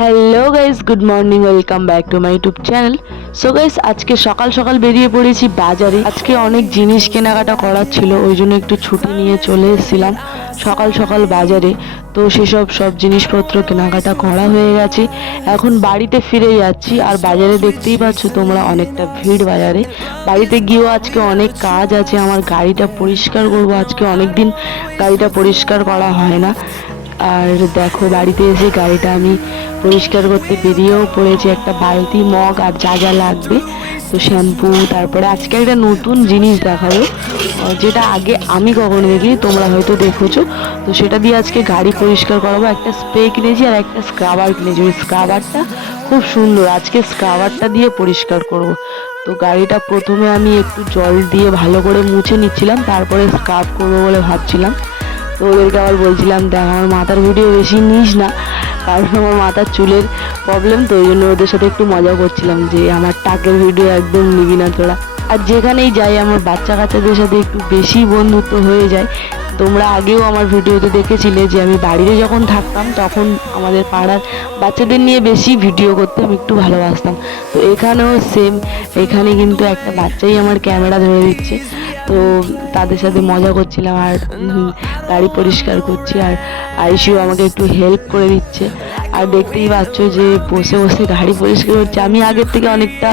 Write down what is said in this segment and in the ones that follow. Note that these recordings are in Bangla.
Hello guys, good morning, welcome back to my YouTube channel. So guys, আজকে সকাল সকাল বেরিয়ে পড়েছি বাজারে। আজকে অনেক জিনিস কেনাকাটা করার ছিল, ওই জন্য একটু ছুটি নিয়ে চলে এসেছিলাম সকাল সকাল বাজারে। তো সব জিনিসপত্র কেনাকাটা করা হয়ে গেছে, এখন বাড়িতে ফিরে যাচ্ছি। আর বাজারে দেখতেই পাচ্ছ তোমরা, অনেকটা ভিড় বাজারে। বাড়িতে গিয়েও আজকে অনেক কাজ আছে, আমার গাড়িটা পরিষ্কার করবো। আজকে অনেক দিন গাড়িটা পরিষ্কার করা হয় না। আর দেখো, বাড়িতে এসে গাড়িটা আমি পরিষ্কার করতে বেরিয়েও পড়েছি। একটা বালতি, মগ আর যা যা লাগবে, তো শ্যাম্পু। তারপরে আজকে একটা নতুন জিনিস দেখাবো, যেটা আগে আমি কখনো দেখিনি, তোমরা হয়তো দেখেছো। তো সেটা দিয়ে আজকে গাড়ি পরিষ্কার করাবো। একটা স্প্রে কিনেছি আর একটা স্ক্রাবার কিনেছি। ওই স্ক্রাবারটা খুব সুন্দর, আজকে স্ক্রাবারটা দিয়ে পরিষ্কার করব। তো গাড়িটা প্রথমে আমি একটু জল দিয়ে ভালো করে মুছে নিচ্ছিলাম, তারপরে স্ক্রাব করবো বলে ভাবছিলাম। তো ওদেরকে আবার বলছিলাম, দেখ আমার মাথার ভিডিও বেশি নিস না, কারণ আমার মাথার চুলের প্রবলেম। তো ওই জন্য ওদের সাথে একটু মজা করছিলাম যে আমার টাকের ভিডিও একদম নিবি না তোরা। আর যেখানেই যাই আমার বাচ্চা কাচ্চাদের সাথে একটু বেশি বন্ধুত্ব হয়ে যায়। তোমরা আগেও আমার ভিডিওতে দেখেছিলে যে আমি বাড়িতে যখন থাকতাম তখন আমাদের পাড়ার বাচ্চাদের নিয়ে বেশি ভিডিও করতে আমি একটু ভালোবাসতাম। তো এখানেও সেম, এখানে কিন্তু একটা বাচ্চাই আমার ক্যামেরা ধরে দিচ্ছে। তো তাদের সাথে মজা করছিলাম আর গাড়ি পরিষ্কার করছি। আর আইসিও আমাকে একটু হেল্প করে দিচ্ছে। আর দেখতেই পাচ্ছ যে বসে বসে গাড়ি পরিষ্কার করছে। আমি আগের থেকে অনেকটা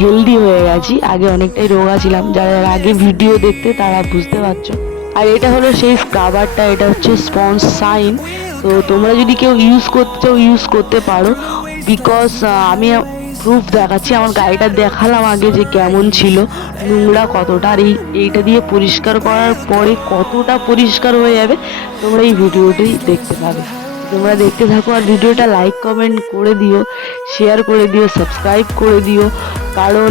হেলদি হয়ে গেছি, আগে অনেকটাই রোগা ছিলাম। যারা আগে ভিডিও দেখতে তারা বুঝতে পারছো। আর এটা হলো সেই স্ক্রাবারটা, এটা হচ্ছে স্পঞ্জ শাইন। তো তোমরা যদি কেউ ইউজ করতে চাও ইউজ করতে পারো, বিকজ আমি প্রুফ দেখাচ্ছি। আমার গাড়িটা দেখালাম আগে যে কেমন ছিল, নোংরা কতটা, আর এইটা দিয়ে পরিষ্কার করার পরে কতটা পরিষ্কার হয়ে যাবে তোমরা এই ভিডিওটাই দেখতে পাবে। তোমরা দেখতে থাকো আর ভিডিওটা লাইক কমেন্ট করে দিও, শেয়ার করে দিও, সাবস্ক্রাইব করে দিও। কারণ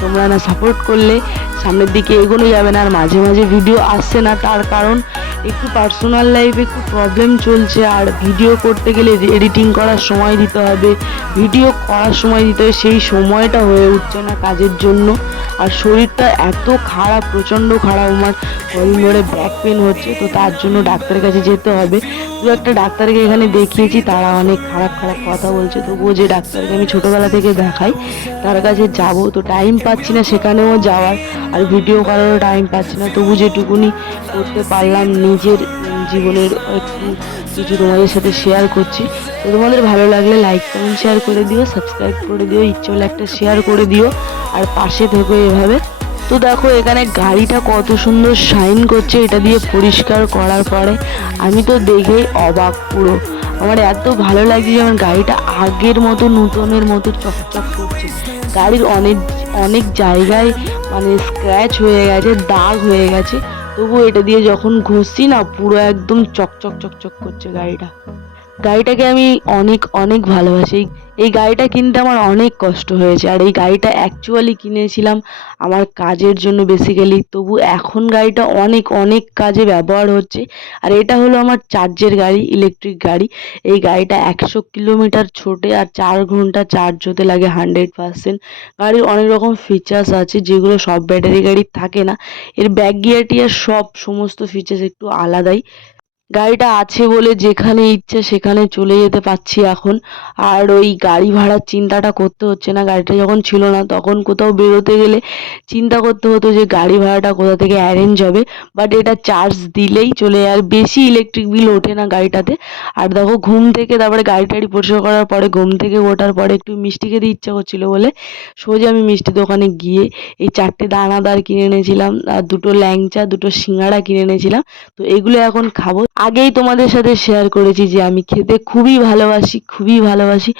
তোমরা না সাপোর্ট করলে সামনের দিকে এগোনো যাবে না। আর মাঝে মাঝে ভিডিও আসছে না, তার কারণ একটু পার্সোনাল লাইফে একটু প্রবলেম চলছে। আর ভিডিও করতে গেলে এডিটিং করার সময় দিতে হবে, ভিডিও করার সময় দিতে হবে, সেই সময়টা হয়ে উঠছে না কাজের জন্য। আর শরীরটা এত খারাপ, প্রচণ্ড খারাপ, আমার কদিন ধরে ব্যাক পেন হচ্ছে। তো তার জন্য ডাক্তারের কাছে যেতে হবে। দু একটা ডাক্তারকে এখানে দেখিয়েছি, তারা অনেক খারাপ খারাপ কথা বলছে। তবুও যে ডাক্তারকে আমি ছোটোবেলা থেকে দেখাই তার কাছে যাব, তো টাইম পাচ্ছি না সেখানেও যাওয়ার, আর ভিডিও করারও টাইম পাচ্ছি না। তবু যেটুকুনি করতে পারলাম নিজের জীবনের একটু কিছু তোমাদের সাথে শেয়ার করছি। তো তোমাদের ভালো লাগলে লাইক কমেন্ট শেয়ার করে দিও, সাবস্ক্রাইব করে দিও, ইচ্ছে হলে একটা শেয়ার করে দিও, আর পাশে থেকো এভাবে। তো দেখো এখানে গাড়িটা কত সুন্দর শাইন করছে এটা দিয়ে পরিষ্কার করার পরে। আমি তো দেখেই অবাক পুরো, আমার এত ভালো লাগছে যে আমার গাড়িটা আগের মতো নতুনের মতো চকচক করছে। গাড়ির অনেক অনেক জায়গায় স্ক্র্যাচ হয়ে গেছে, দাগ হয়ে গেছে, তবুও এটা দিয়ে যখন ঘষছি না, পুরো একদম চকচক চকচক করছে গাড়িটা। গাড়িটাকে আমি অনেক অনেক ভালোবাসি। এই গাড়িটা কিনতে আমার অনেক কষ্ট হয়েছে, আর এই গাড়িটা অ্যাকচুয়ালি কিনেছিলাম আমার কাজের জন্য বেসিক্যালি। তবু এখন গাড়িটা অনেক অনেক কাজে ব্যবহার হচ্ছে। আর এটা হলো আমার চার্জের গাড়ি, ইলেকট্রিক গাড়ি। এই গাড়িটা 100 কিলোমিটার ছোটে আর 4 ঘন্টা চার্জ হতে লাগে 100%। গাড়ির অনেক রকম ফিচার্স আছে যেগুলো সব ব্যাটারি গাড়ির থাকে না। এর ব্যাক গিয়ার টিয়ার সমস্ত ফিচার্স একটু আলাদাই। গাড়িটা আছে বলে যেখানে ইচ্ছে সেখানে চলে যেতে পারছি এখন। আর ওই গাড়ি ভাড়ার চিন্তাটা করতে হচ্ছে না। গাড়িটা যখন ছিল না তখন কোথাও বেরোতে গেলে চিন্তা করতে হতো যে গাড়ি ভাড়াটা কোথা থেকে অ্যারেঞ্জ হবে। বাট এটা চার্জ দিলেই চলে যায়, আর বেশি ইলেকট্রিক বিল ওঠে না গাড়িটাতে। আর দেখো, ঘুম থেকে তারপরে গাড়ি টাড়ি পরিষ্কার করার পরে, ঘুম থেকে ওঠার পরে একটু মিষ্টি খেতে ইচ্ছা করছিল বলে সোজা আমি মিষ্টি দোকানে গিয়ে এই 4টে দানাদার কিনে এনেছিলাম, আর 2টো ল্যাংচা, 2টো সিঙ্গাড়া কিনে এনেছিলাম। তো এগুলো এখন খাবো। আগেই তোমাদের সাথে শেয়ার করেছি যে আমি খেতে খুবই ভালোবাসি, খুবই ভালোবাসি।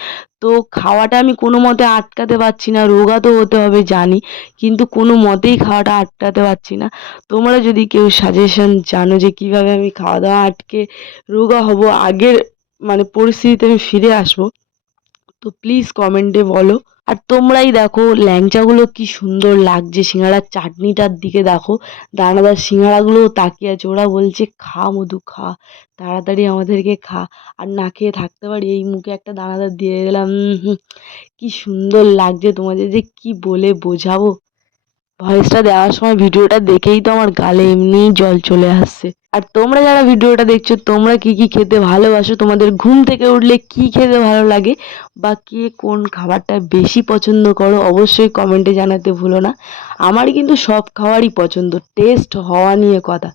তো খাওয়াটা আমি কোনো মতে আটকাতে পারছি না, রোগা তো হতে হবে জানি, কিন্তু কোনো মতেই খাওয়াটা আটকাতে পারছি না। তোমরা যদি কেউ সাজেশন জানো যে কিভাবে আমি খাওয়া দাওয়া আটকে রোগা হব, আগের পরিস্থিতিতে আমি ফিরে আসবো, তো প্লিজ কমেন্টে বলো। আর তোমরাই দেখো ল্যাংচাগুলো কি সুন্দর লাগছে, সিঙ্গাড়ার চাটনিটার দিকে দেখো, দানাদার সিঙ্গাড়াগুলোও তাকিয়ে আছে। ওরা বলছে খা মধু খা, তাড়াতাড়ি আমাদেরকে খা, আর না খেয়ে থাকতে পারি। এই মুখে একটা দানাদার দিয়ে দিলাম, কি সুন্দর লাগছে, তোমাদের যে কি বলে বোঝাবো। ভয়েসটা দেওয়ার সময় ভিডিওটা দেখেই তো আমার গালে এমনিই জল চলে আসছে। আর তোমরা যারা ভিডিওটা দেখছো তোমরা কি কি খেতে ভালোবাসো, তোমাদের ঘুম থেকে উঠলে কি খেতে ভালো লাগে বা কে কোন খাবারটা বেশি পছন্দ করো অবশ্যই কমেন্টে জানাতে ভুলো না। আমার কিন্তু সব খাবারই পছন্দ, টেস্ট হওয়া নিয়ে কথা।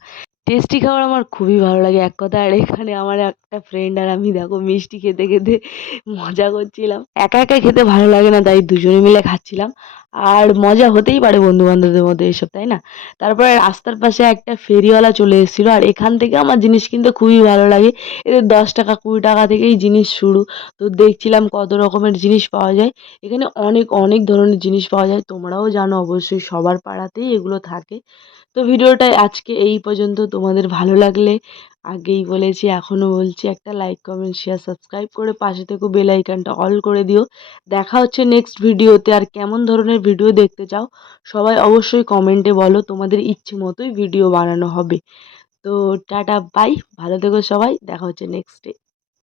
টেস্টি খাবার আমার খুবই ভালো লাগে এক কথা। আর এখানে আমার একটা ফ্রেন্ড আর আমি দেখো মিষ্টি খেতে খেতে মজা করছিলাম। একা একা খেতে ভালো লাগে না, তাই দুজনে মিলে খাচ্ছিলাম। আর মজা হতেই পারে বন্ধু বান্ধবদের মধ্যে এসব, তাই না? তারপরে রাস্তার পাশে একটা ফেরিওয়ালা চলে এসেছিল, আর এখান থেকে আমার জিনিস কিনতে খুবই ভালো লাগে। এদের 10 টাকা 20 টাকা থেকেই জিনিস শুরু। তো দেখছিলাম কত রকমের জিনিস পাওয়া যায় এখানে, অনেক অনেক ধরনের জিনিস পাওয়া যায়, তোমরাও জানো অবশ্যই সবার পাড়াতেই এগুলো থাকে। তো ভিডিওটা আজকে এই পর্যন্ত। তোমাদের ভালো লাগলে আগেই বলেছি এখনও বলছি, একটা লাইক কমেন্ট শেয়ার সাবস্ক্রাইব করে পাশে থেকে বেল আইকনটা অল করে দিও। দেখা হচ্ছে নেক্সট ভিডিওতে। আর কেমন ধরনের ভিডিও দেখতে চাও সবাই অবশ্যই কমেন্টে বলো, তোমাদের ইচ্ছে মতোই ভিডিও বানানো হবে। তো টাটা বাই, ভালো থেকো সবাই, দেখা হচ্ছে নেক্সট ডে।